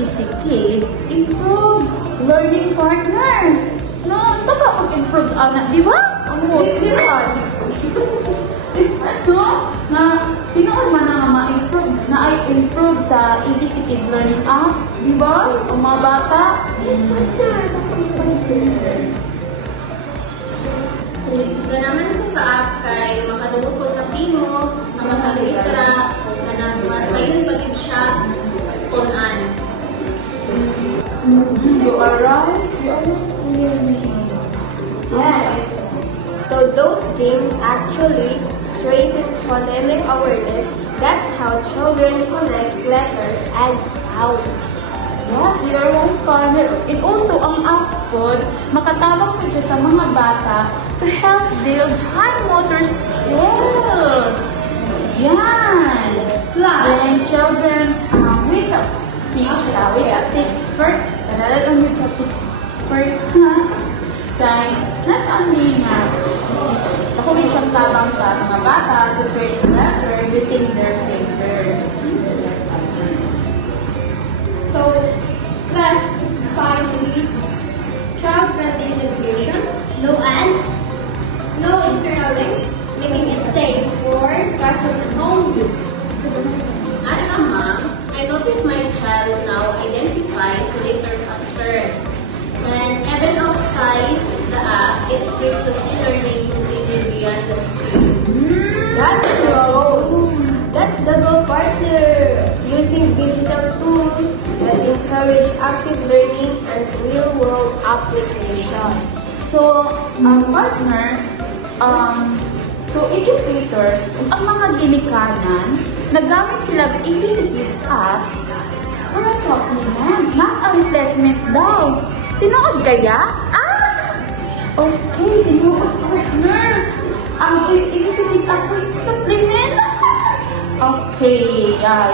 ABC Kids improves learning partner. No, sa ba mag-improve anak, di ba? Di ba? No? Na, tinoon man na ma-improve, na ay improve sa ABC Kids Learning App, di ba? Ang mga bata, yes, Ganaman ko sa app kay makadungog ko sa tingog, sa matag-litera, o kanang mas ayun pagid siya on-an. You are right. Yes. So those things actually strengthen phonemic awareness. That's how children connect letters and sound. Yes, you are right, partner. And also, ang apps po, makatawag po siya sa mga bata to help build high motor skills. Yan. Then, children, wait up. Wait up. Take spurt. Talagang wait up. Take spurt. Kaya, not only nga, ako may siyang tabang sa mga bata to trace letter using their fingers. So, class, it's designed to be child-friendly education, no ads, no external links, making it safe for classroom and home use. As a mom, I notice my child now identifies the letter faster. And even outside the app, it's great to see learning completely beyond the screen. That's true. That's the goal, partner. Using digital tools that encourage active learning and real-world application. So, partner, so educators, ang mga ginikanan, nagamit sila ng ABC Kids app para supplement, not a replacement daw. Tinood kaya? Okay, tinood, partner. Ang ABC Kids app ay supplement. Okay, yeah.